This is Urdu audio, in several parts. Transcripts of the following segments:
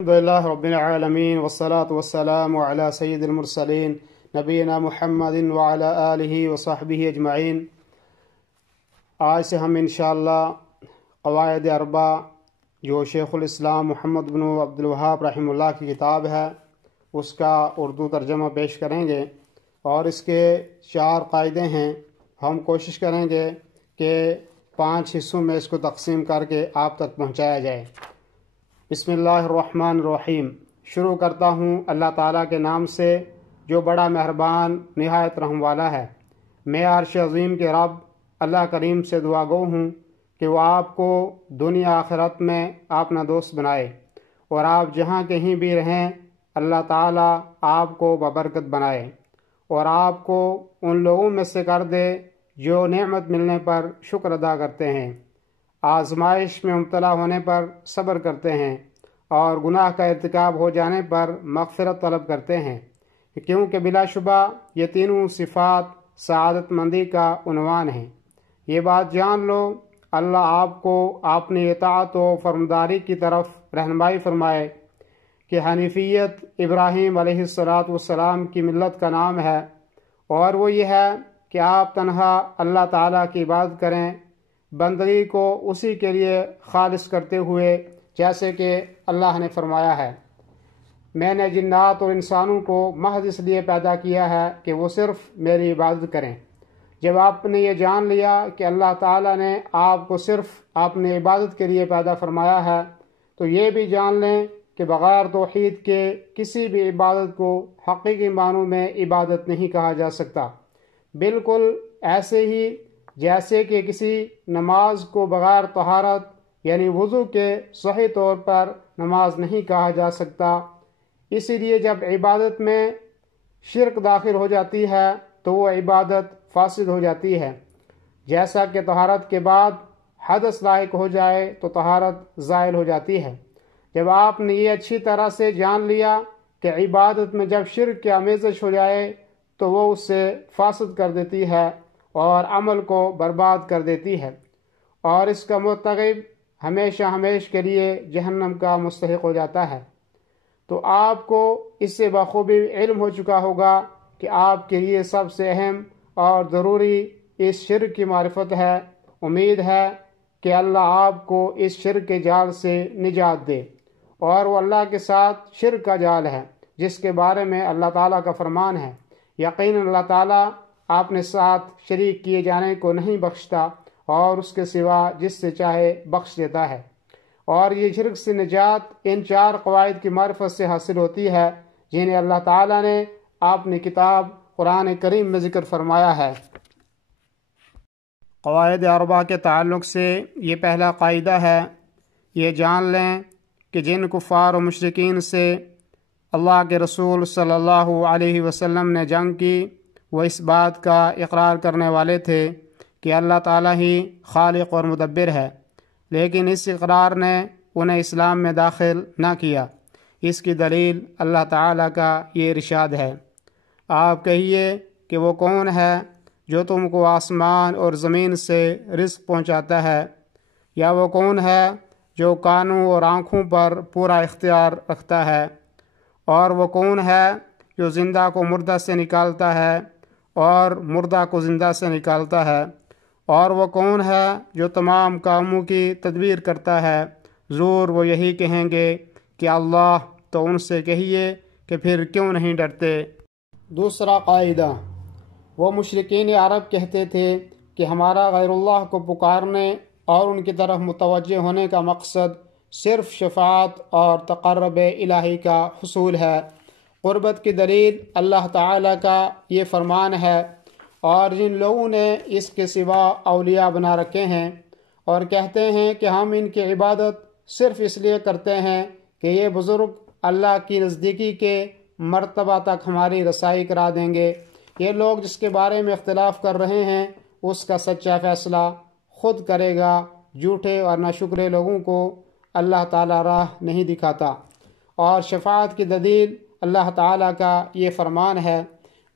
الحمدللہ رب العالمین والصلاة والسلام علی سید المرسلین نبینا محمد وعلی آلہ وصحبہ اجمعین۔ آج سے ہم انشاءاللہ قواعد اربع جو شیخ الاسلام محمد بن عبد الوہاب رحمہ اللہ کی کتاب ہے اس کا اردو ترجمہ پیش کریں گے، اور اس کے 4 قاعدے ہیں۔ ہم کوشش کریں گے کہ 5 حصوں میں اس کو تقسیم کر کے آپ تک پہنچایا جائے۔ بسم اللہ الرحمن الرحیم۔ شروع کرتا ہوں اللہ تعالیٰ کے نام سے جو بڑا مہربان نہایت رحم والا ہے۔ میں عرش عظیم کے رب اللہ کریم سے دعا گو ہوں کہ وہ آپ کو دنیا آخرت میں اپنا دوست بنائے، اور آپ جہاں کہیں بھی رہیں اللہ تعالیٰ آپ کو ببرکت بنائے، اور آپ کو ان لوگوں میں سے کر دے جو نعمت ملنے پر شکر ادا کرتے ہیں، آزمائش میں مبتلا ہونے پر صبر کرتے ہیں، اور گناہ کا ارتکاب ہو جانے پر مغفرت طلب کرتے ہیں، کیونکہ بلا شبہ یہ تینوں صفات سعادت مندی کا عنوان ہیں۔ یہ بات جان لو اللہ آپ کو اپنی اطاعت و فرمانبرداری کی طرف رہنمائی فرمائے کہ حنیفیت ابراہیم علیہ السلام کی ملت کا نام ہے، اور وہ یہ ہے کہ آپ تنہا اللہ تعالیٰ کی عبادت کریں، بندگی کو اسی کے لیے خالص کرتے ہوئے، جیسے کہ اللہ نے فرمایا ہے، میں نے جنات اور انسانوں کو محض اس لیے پیدا کیا ہے کہ وہ صرف میری عبادت کریں۔ جب آپ نے یہ جان لیا کہ اللہ تعالیٰ نے آپ کو صرف اپنی عبادت کے لیے پیدا فرمایا ہے، تو یہ بھی جان لیں کہ بغیر توحید کے کسی بھی عبادت کو حقیقی معنوں میں عبادت نہیں کہا جا سکتا، بالکل ایسے ہی جیسے کہ کسی نماز کو بغیر طہارت یعنی وضو کے صحیح طور پر نماز نہیں کہا جا سکتا۔ اسی لیے جب عبادت میں شرک داخل ہو جاتی ہے تو وہ عبادت فاسد ہو جاتی ہے، جیسا کہ طہارت کے بعد حدث لاحق ہو جائے تو طہارت زائل ہو جاتی ہے۔ جب آپ نے یہ اچھی طرح سے جان لیا کہ عبادت میں جب شرک کی آمیزش ہو جائے تو وہ اس سے فاسد کر دیتی ہے اور عمل کو برباد کر دیتی ہے، اور اس کا مرتکب ہمیشہ ہمیشہ کے لیے جہنم کا مستحق ہو جاتا ہے، تو آپ کو اس سے بخوبی علم ہو چکا ہوگا کہ آپ کے لیے سب سے اہم اور ضروری اس شرک کی معرفت ہے۔ امید ہے کہ اللہ آپ کو اس شرک کے جال سے نجات دے، اور وہ اللہ کے ساتھ شرک کا جال ہے جس کے بارے میں اللہ تعالیٰ کا فرمان ہے، یقیناً اللہ تعالیٰ اپنے ساتھ شریک کیے جانے کو نہیں بخشتا، اور اس کے سوا جس سے چاہے بخش دیتا ہے۔ اور یہ شرک سے نجات ان 4 قواعد کی معرفت سے حاصل ہوتی ہے جنہیں اللہ تعالیٰ نے اپنی کتاب قرآن کریم میں ذکر فرمایا ہے۔ قواعد اربع کے تعلق سے یہ پہلا قاعدہ ہے، یہ جان لیں کہ جن کفار و مشرکین سے اللہ کے رسول صلی اللہ علیہ وسلم نے جنگ کی وہ اس بات کا اقرار کرنے والے تھے کہ اللہ تعالیٰ ہی خالق اور مدبر ہے، لیکن اس اقرار نے انہیں اسلام میں داخل نہ کیا۔ اس کی دلیل اللہ تعالیٰ کا یہ ارشاد ہے، آپ کہیے کہ وہ کون ہے جو تم کو آسمان اور زمین سے رزق پہنچاتا ہے، یا وہ کون ہے جو کانوں اور آنکھوں پر پورا اختیار رکھتا ہے، اور وہ کون ہے جو زندہ کو مردہ سے نکالتا ہے اور مردہ کو زندہ سے نکالتا ہے، اور وہ کون ہے جو تمام کاموں کی تدبیر کرتا ہے۔ ضرور وہ یہی کہیں گے کہ اللہ، تو ان سے کہیے کہ پھر کیوں نہیں ڈرتے۔ دوسرا قاعدہ، وہ مشرکین عرب کہتے تھے کہ ہمارا غیر اللہ کو پکارنے اور ان کی طرف متوجہ ہونے کا مقصد صرف شفاعت اور تقرب الہی کا حصول ہے۔ قربت کی دلیل اللہ تعالیٰ کا یہ فرمان ہے، اور جن لوگوں نے اس کے سوا اولیاء بنا رکھے ہیں اور کہتے ہیں کہ ہم ان کی عبادت صرف اس لیے کرتے ہیں کہ یہ بزرگ اللہ کی نزدیکی کے مرتبہ تک ہماری رسائی کرا دیں گے، یہ لوگ جس کے بارے میں اختلاف کر رہے ہیں اس کا سچا فیصلہ خود کرے گا۔ جھوٹے اور ناشکرے لوگوں کو اللہ تعالیٰ راہ نہیں دکھاتا۔ اور شفاعت کی دلیل اللہ تعالیٰ کا یہ فرمان ہے،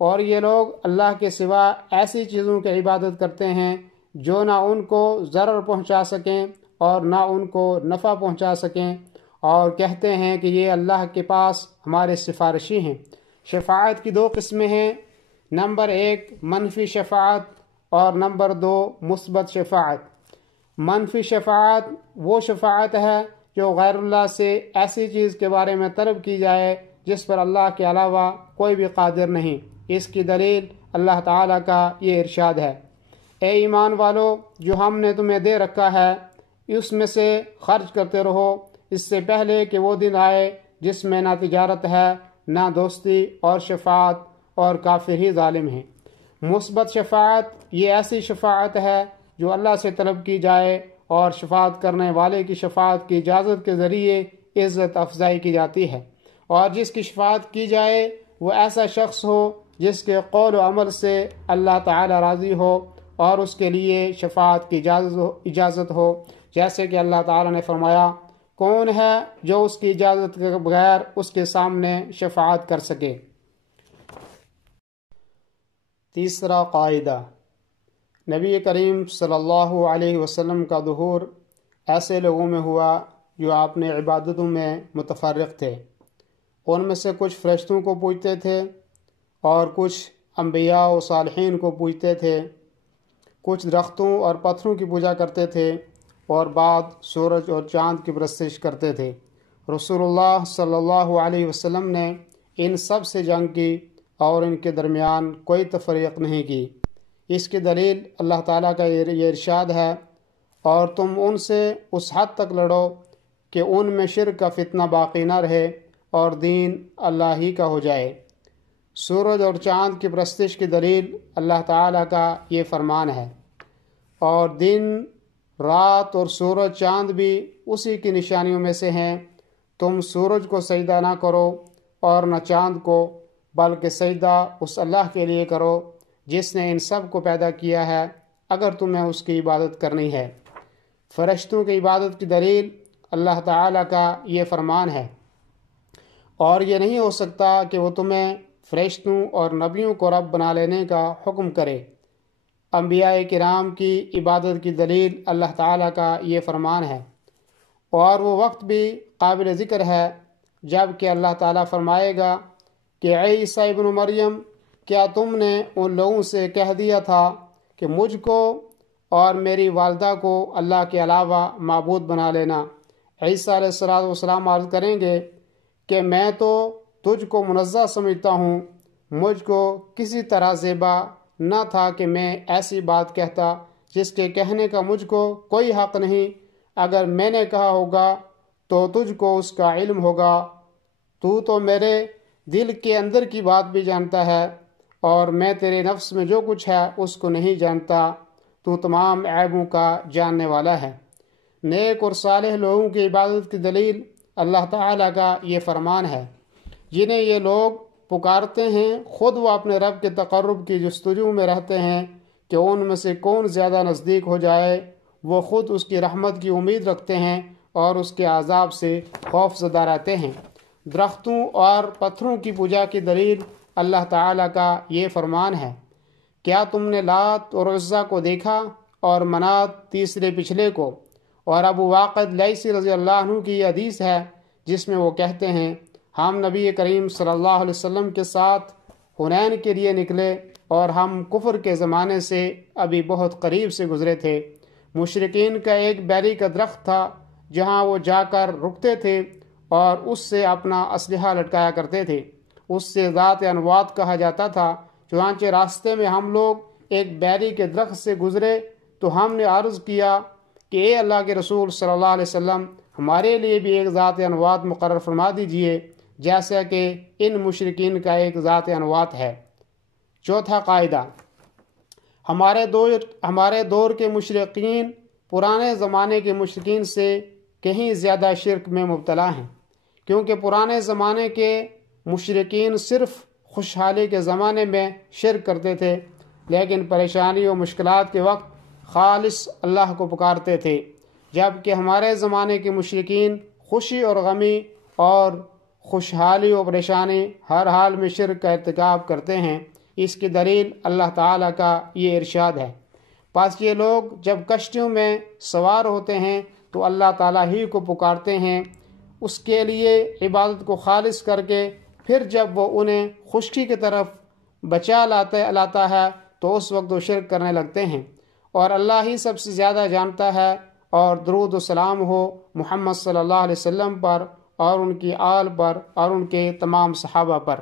اور یہ لوگ اللہ کے سوا ایسی چیزوں کی عبادت کرتے ہیں جو نہ ان کو ضرر پہنچا سکیں اور نہ ان کو نفع پہنچا سکیں، اور کہتے ہیں کہ یہ اللہ کے پاس ہمارے سفارشی ہیں۔ شفاعت کی دو قسمیں ہیں، نمبر 1 منفی شفاعت اور نمبر 2 مثبت شفاعت۔ منفی شفاعت وہ شفاعت ہے جو غیر اللہ سے ایسی چیز کے بارے میں طلب کی جائے جس پر اللہ کے علاوہ کوئی بھی قادر نہیں۔ اس کی دلیل اللہ تعالیٰ کا یہ ارشاد ہے، اے ایمان والو، جو ہم نے تمہیں دے رکھا ہے اس میں سے خرچ کرتے رہو، اس سے پہلے کہ وہ دن آئے جس میں نہ تجارت ہے نہ دوستی اور شفاعت، اور کافر ہی ظالم ہیں۔ مثبت شفاعت یہ ایسی شفاعت ہے جو اللہ سے طلب کی جائے اور شفاعت کرنے والے کی شفاعت کی اجازت کے ذریعے عزت افزائی کی جاتی ہے، اور جس کی شفاعت کی جائے وہ ایسا شخص ہو جس کے قول و عمل سے اللہ تعالی راضی ہو اور اس کے لیے شفاعت کی اجازت ہو، جیسے کہ اللہ تعالی نے فرمایا، کون ہے جو اس کی اجازت کے بغیر اس کے سامنے شفاعت کر سکے۔ تیسرا قاعدہ، نبی کریم صلی اللہ علیہ وسلم کا ظہور ایسے لوگوں میں ہوا جو اپنے عبادتوں میں متفرق تھے۔ ان میں سے کچھ فرشتوں کو پوجتے تھے اور کچھ انبیاء و صالحین کو پوجتے تھے، کچھ درختوں اور پتھروں کی پوجا کرتے تھے، اور بعد سورج اور چاند کی پرستش کرتے تھے۔ رسول اللہ صلی اللہ علیہ وسلم نے ان سب سے جنگ کی اور ان کے درمیان کوئی تفریق نہیں کی۔ اس کی دلیل اللہ تعالیٰ کا یہ ارشاد ہے، اور تم ان سے اس حد تک لڑو کہ ان میں شرک کا فتنہ باقی نہ رہے اور دین اللہ ہی کا ہو جائے۔ سورج اور چاند کی پرستش کی دلیل اللہ تعالیٰ کا یہ فرمان ہے، اور دن رات اور سورج چاند بھی اسی کی نشانیوں میں سے ہیں۔ تم سورج کو سجدہ نہ کرو اور نہ چاند کو، بلکہ سجدہ اس اللہ کے لیے کرو جس نے ان سب کو پیدا کیا ہے، اگر تمہیں اس کی عبادت کرنی ہے۔ فرشتوں کی عبادت کی دلیل اللہ تعالیٰ کا یہ فرمان ہے، اور یہ نہیں ہو سکتا کہ وہ تمہیں فرشتوں اور نبیوں کو رب بنا لینے کا حکم کرے۔ انبیاء کرام کی عبادت کی دلیل اللہ تعالیٰ کا یہ فرمان ہے، اور وہ وقت بھی قابل ذکر ہے جب کہ اللہ تعالیٰ فرمائے گا کہ اے عیسیٰ ابن مریم، کیا تم نے ان لوگوں سے کہہ دیا تھا کہ مجھ کو اور میری والدہ کو اللہ کے علاوہ معبود بنا لینا؟ عیسیٰ علیہ السلام عرض کریں گے کہ میں تو تجھ کو منزہ سمجھتا ہوں، مجھ کو کسی طرح زیبا نہ تھا کہ میں ایسی بات کہتا جس کے کہنے کا مجھ کو کوئی حق نہیں۔ اگر میں نے کہا ہوگا تو تجھ کو اس کا علم ہوگا، تو میرے دل کے اندر کی بات بھی جانتا ہے، اور میں تیرے نفس میں جو کچھ ہے اس کو نہیں جانتا، تو تمام عیبوں کا جاننے والا ہے۔ نیک اور صالح لوگوں کی عبادت کی دلیل اللہ تعالیٰ کا یہ فرمان ہے، جنہیں یہ لوگ پکارتے ہیں، خود وہ اپنے رب کے تقرب کی جستجو میں رہتے ہیں کہ ان میں سے کون زیادہ نزدیک ہو جائے۔ وہ خود اس کی رحمت کی امید رکھتے ہیں اور اس کے عذاب سے خوف زدہ رہتے ہیں۔ درختوں اور پتھروں کی پوجا کی دلیل اللہ تعالیٰ کا یہ فرمان ہے، کیا تم نے لات اور عزیٰ کو دیکھا اور منات تیسرے پچھلے کو؟ اور ابو واقد لیثی رضی اللہ عنہ کی یہ حدیث ہے جس میں وہ کہتے ہیں، ہم نبی کریم صلی اللہ علیہ وسلم کے ساتھ حنین کے لیے نکلے اور ہم کفر کے زمانے سے ابھی بہت قریب سے گزرے تھے۔ مشرکین کا ایک بیری کا درخت تھا جہاں وہ جا کر رکتے تھے اور اس سے اپنا اسلحہ لٹکایا کرتے تھے۔ اس سے ذات انوات کہا جاتا تھا۔ چنانچہ راستے میں ہم لوگ ایک بیری کے درخت سے گزرے تو ہم نے عرض کیا کہ اے اللہ کے رسول صلی اللہ علیہ وسلم، ہمارے لیے بھی ایک ذات انوات مقرر فرما دیجئے جیسا کہ ان مشرکین کا ایک ذات انوات ہے۔ چوتھا قاعدہ، ہمارے دور کے مشرکین پرانے زمانے کے مشرکین سے کہیں زیادہ شرک میں مبتلا ہیں، کیونکہ پرانے زمانے کے مشرکین صرف خوشحالی کے زمانے میں شرک کرتے تھے، لیکن پریشانی و مشکلات کے وقت خالص اللہ کو پکارتے تھے، جبکہ ہمارے زمانے کے مشرکین خوشی اور غمی اور خوشحالی و پریشانی ہر حال میں شرک کا ارتکاب کرتے ہیں۔ اس کی دلیل اللہ تعالیٰ کا یہ ارشاد ہے، پس یہ لوگ جب کشتیوں میں سوار ہوتے ہیں تو اللہ تعالیٰ ہی کو پکارتے ہیں، اس کے لیے عبادت کو خالص کر کے پھر جب وہ انہیں خشکی کی طرف بچا لاتا ہے تو اس وقت وہ شرک کرنے لگتے ہیں، اور اللہ ہی سب سے زیادہ جانتا ہے۔ اور درود و سلام ہو محمد صلی اللہ علیہ وسلم پر اور ان کی آل پر اور ان کے تمام صحابہ پر۔